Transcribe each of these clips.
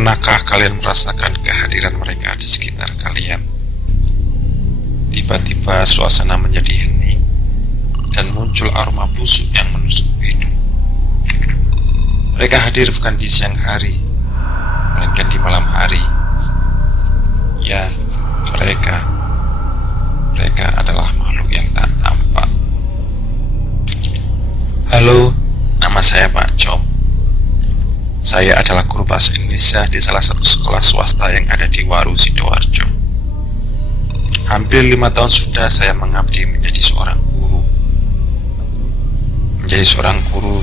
Pernahkah kalian merasakan kehadiran mereka di sekitar kalian? Tiba-tiba suasana menjadi hening dan muncul aroma busuk yang menusuk hidung. Mereka hadir bukan di siang hari, melainkan di malam hari. Ya, mereka adalah makhluk yang tak tampak. Halo, nama saya Pak Com. Saya adalah guru bahasa Indonesia di salah satu sekolah swasta yang ada di Waru, Sidoarjo. Hampir 5 tahun sudah saya mengabdi menjadi seorang guru. Menjadi seorang guru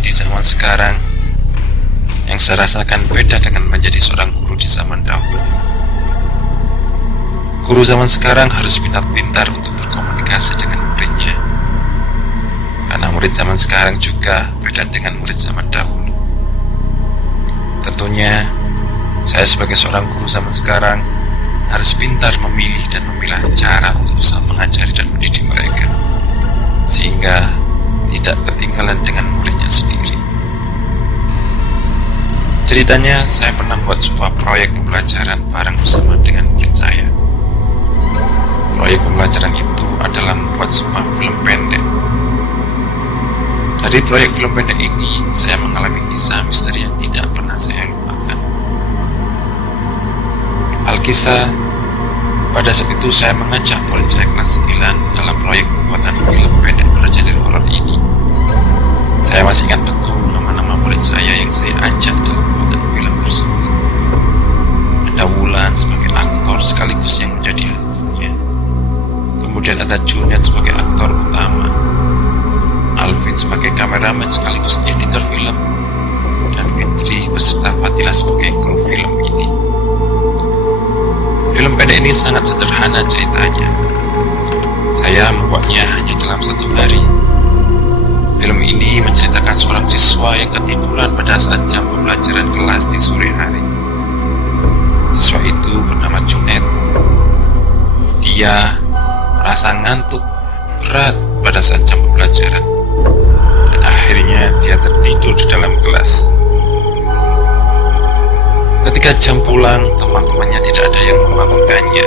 di zaman sekarang yang saya rasakan beda dengan menjadi seorang guru di zaman dahulu. Guru zaman sekarang harus pintar-pintar untuk berkomunikasi dengan muridnya, karena murid zaman sekarang juga beda dengan murid zaman dahulu. Tentunya, saya sebagai seorang guru zaman sekarang harus pintar memilih dan memilah cara untuk bisa mengajari dan mendidik mereka, sehingga tidak ketinggalan dengan muridnya sendiri. Ceritanya, saya pernah buat sebuah proyek pembelajaran bareng bersama dengan murid saya. Proyek pembelajaran itu adalah membuat sebuah film pendek. Dari proyek film pendek ini, saya mengalami kisah misteri yang tidak pernah saya lupakan. Alkisah, pada saat itu saya mengajak murid saya kelas 9 dalam proyek pembuatan film pendek bergenre horor ini. Saya masih ingat betul nama-nama murid saya yang saya ajak dalam pembuatan film tersebut. Ada Wulan sebagai aktor sekaligus yang menjadi hantunya. Kemudian ada Junet sebagai aktor utama, Alvin sebagai kameramen sekaligus editor film, dan Fitri beserta Fadila sebagai kru film ini. Film pendek ini sangat sederhana ceritanya. Saya membuatnya hanya dalam 1 hari. Film ini menceritakan seorang siswa yang ketiduran pada saat jam pembelajaran kelas di sore hari. Siswa itu bernama Junet. Dia merasa ngantuk berat pada saat jam pembelajaran. Akhirnya dia tertidur di dalam kelas. Ketika jam pulang, teman-temannya tidak ada yang membangunkannya.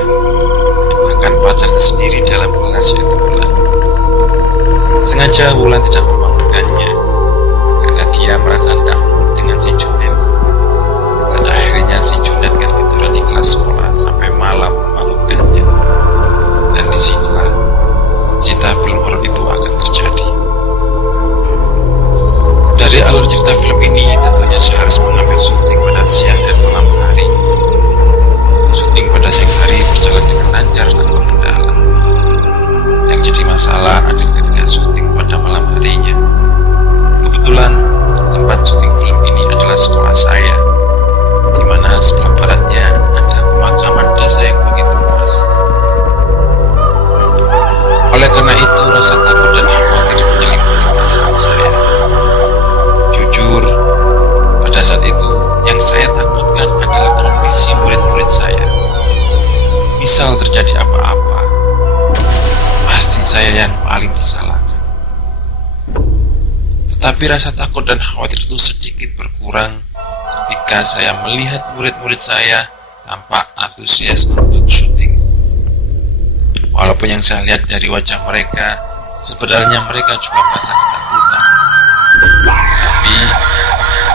Bahkan pacarnya sendiri dalam kelas, yaitu Wulan. Sengaja Wulan tidak membangunkannya karena dia merasa tidak mood dengan si Junet. Dan akhirnya si Junet ketiduran di kelas sekolah sampai malam membangunkannya. Dan disinilah cerita film horor itu akan terjadi. Dari alur cerita film ini, tentunya saya harus mengambil syuting pada siang dan malam hari. Syuting pada siang hari berjalan dengan lancar tanpa kendala. Yang jadi masalah adalah ketika syuting pada malam harinya. Kebetulan tempat syuting film ini adalah sekolah saya, di mana sebelah baratnya ada pemakaman desa yang begitu luas. Oleh karena itu, rasa takut dan khawatir menyelimuti perasaan saya. Jujur, pada saat itu yang saya takutkan adalah kondisi murid-murid saya. Misal terjadi apa-apa, pasti saya yang paling disalahkan. Tetapi rasa takut dan khawatir itu sedikit berkurang ketika saya melihat murid-murid saya tampak antusias untuk syuting. Walaupun yang saya lihat dari wajah mereka, sebenarnya mereka juga merasa ketakutan. Tapi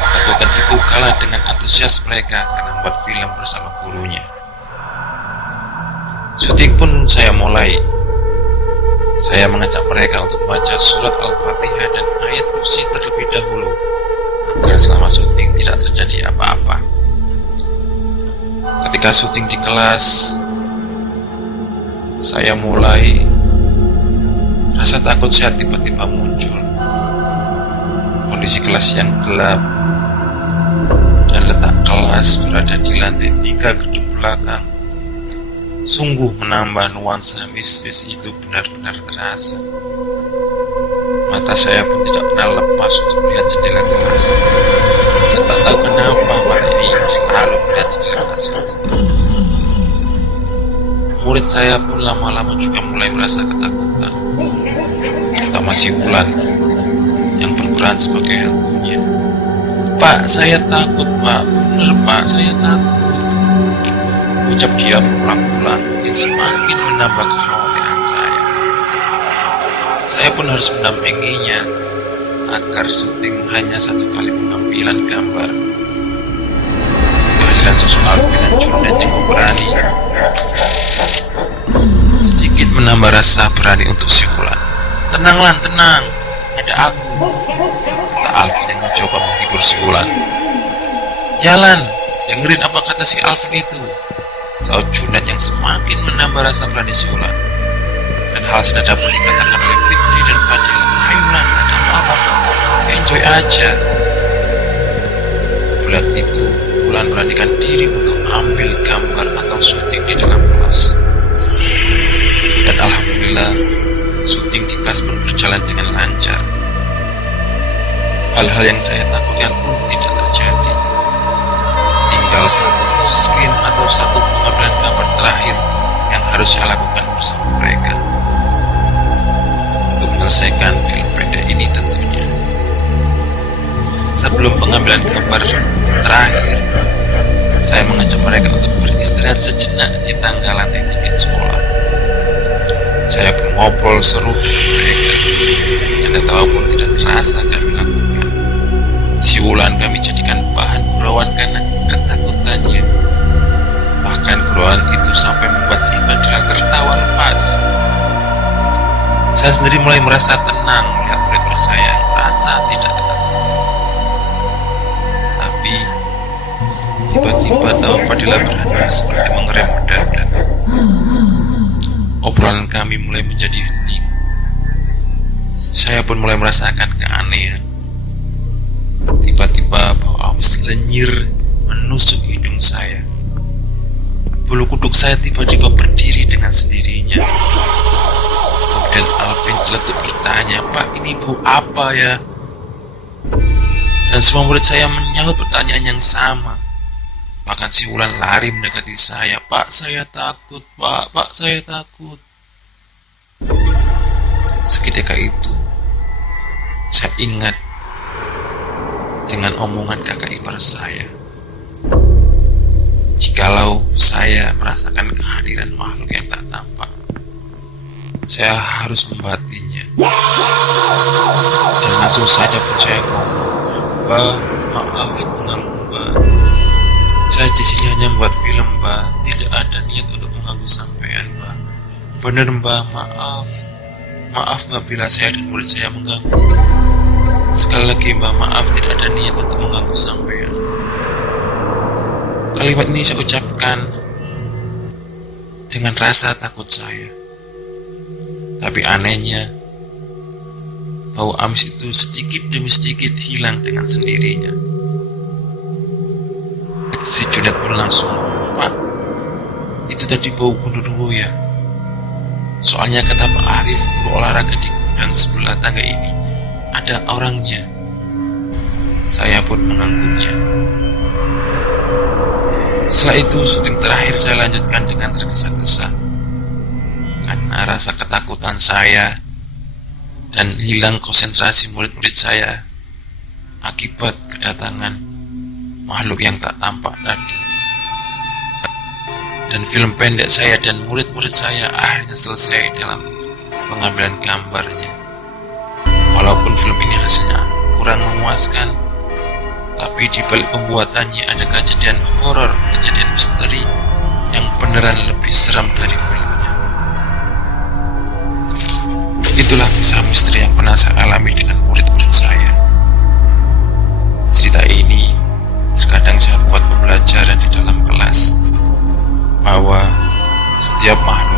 ketakutan itu kalah dengan antusias mereka karena membuat film bersama gurunya. Syuting pun saya mulai. Saya mengajak mereka untuk membaca surat Al-Fatihah dan ayat kursi terlebih dahulu, agar selama syuting tidak terjadi apa-apa. Ketika syuting di kelas, saya mulai rasa takut saya tiba-tiba muncul. Kondisi kelas yang gelap dan letak kelas berada di lantai 3 gedung belakang sungguh menambah nuansa mistis itu benar-benar terasa. Mata saya pun tidak pernah lepas untuk melihat jendela kelas. Dan tak tahu kenapa mata ini selalu melihat jendela kelas itu. Murid saya pun lama-lama juga mulai merasa ketakutan, terutama si Wulan yang berperan sebagai hantunya. Pak, saya takut Pak, bener Pak, saya takut. Ucap dia berulang-ulang yang semakin menambah kekhawatiran saya. Saya pun harus mendampinginya agar syuting hanya 1 kali pengambilan gambar. Kehadiran sosok Alvin dan Junet yang berani sedikit menambah rasa berani untuk si Wulan. Tenang Lan, tenang, ada aku. Tak Alvin yang mencoba menghibur si Wulan. Jalan, dengerin apa kata si Alvin itu, saut Junet yang semakin menambah rasa berani si Wulan. Dan hal senada pun dikatakan oleh Fitri dan Fadila. Ayo Lan, ada apa-apa, enjoy aja. Melihat itu, Wulan beranikan diri untuk ambil gambar atau syuting di dalam kelas. Dan alhamdulillah, syuting di kelas pun berjalan dengan lancar. Hal-hal yang saya takutkan pun tidak terjadi. Tinggal 1 skin atau 1 pengambilan gambar terakhir yang harus saya lakukan bersama mereka untuk menyelesaikan film pendek ini tentunya. Sebelum pengambilan gambar terakhir, saya mengajak mereka untuk beristirahat sejenak di tangga lantai 3 sekolah. Saya pun ngobrol seru dengan mereka. Tidak tahu pun tidak terasa kami lakukan. Si Wulan kami jadikan bahan gurauan karena ketakutannya. Bahkan gurauan itu sampai membuat si Fadila tertawa lepas. Saya sendiri mulai merasa tenang melihat murid saya merasa tidak ketakutan. Tapi tiba-tiba tahu Fadila berhenti seperti mengerem mendadak. Obrolan kami mulai menjadi hening. Saya pun mulai merasakan keanehan. Tiba-tiba bau amis lenyir menusuk hidung saya. Bulu kuduk saya tiba-tiba berdiri dengan sendirinya. Kemudian Alvin celetuk bertanya, "Pak, ini bau apa ya?" Dan semua murid saya menyaut pertanyaan yang sama. Bahkan si Wulan lari mendekati saya. "Pak, saya takut, Pak, saya takut." Seketika itu, saya ingat dengan omongan kakak ipar saya. Jikalau saya merasakan kehadiran makhluk yang tak tampak, saya harus membatinnya. Dan langsung saja pun saya ngomong, "Mbah, maaf mengganggu Mbah. Saya di sini hanya membuat film, Mbah. Tidak ada niat untuk mengganggu sampean, Mbah. Bener, Mbah, maaf. Maaf, Mbah, bila saya dan murid saya mengganggu. Sekali lagi, Mbah, maaf, tidak ada niat untuk mengganggu sampean." Kalimat ini saya ucapkan dengan rasa takut saya. Tapi anehnya, bau amis itu sedikit demi sedikit hilang dengan sendirinya. Si Junet pun langsung ngomong, "Pak, itu tadi bau gundurwo ya? Soalnya kata Pak Arif, guru olahraga di gudang sebelah tangga ini, ada orangnya." Saya pun mengangguknya. Setelah itu, syuting terakhir saya lanjutkan dengan tergesa-gesa. Karena rasa ketakutan saya dan hilang konsentrasi murid-murid saya akibat kedatangan makhluk yang tak tampak tadi. Dan film pendek saya dan murid-murid saya akhirnya selesai dalam pengambilan gambarnya. Walaupun film ini hasilnya kurang memuaskan, tapi di balik pembuatannya ada kejadian horor, kejadian misteri yang beneran lebih seram dari filmnya. Itulah kisah misteri yang pernah saya alami dengan murid-murid saya. Cerita ini terkadang saya buat pembelajaran di dalam kelas bahwa setiap makhluk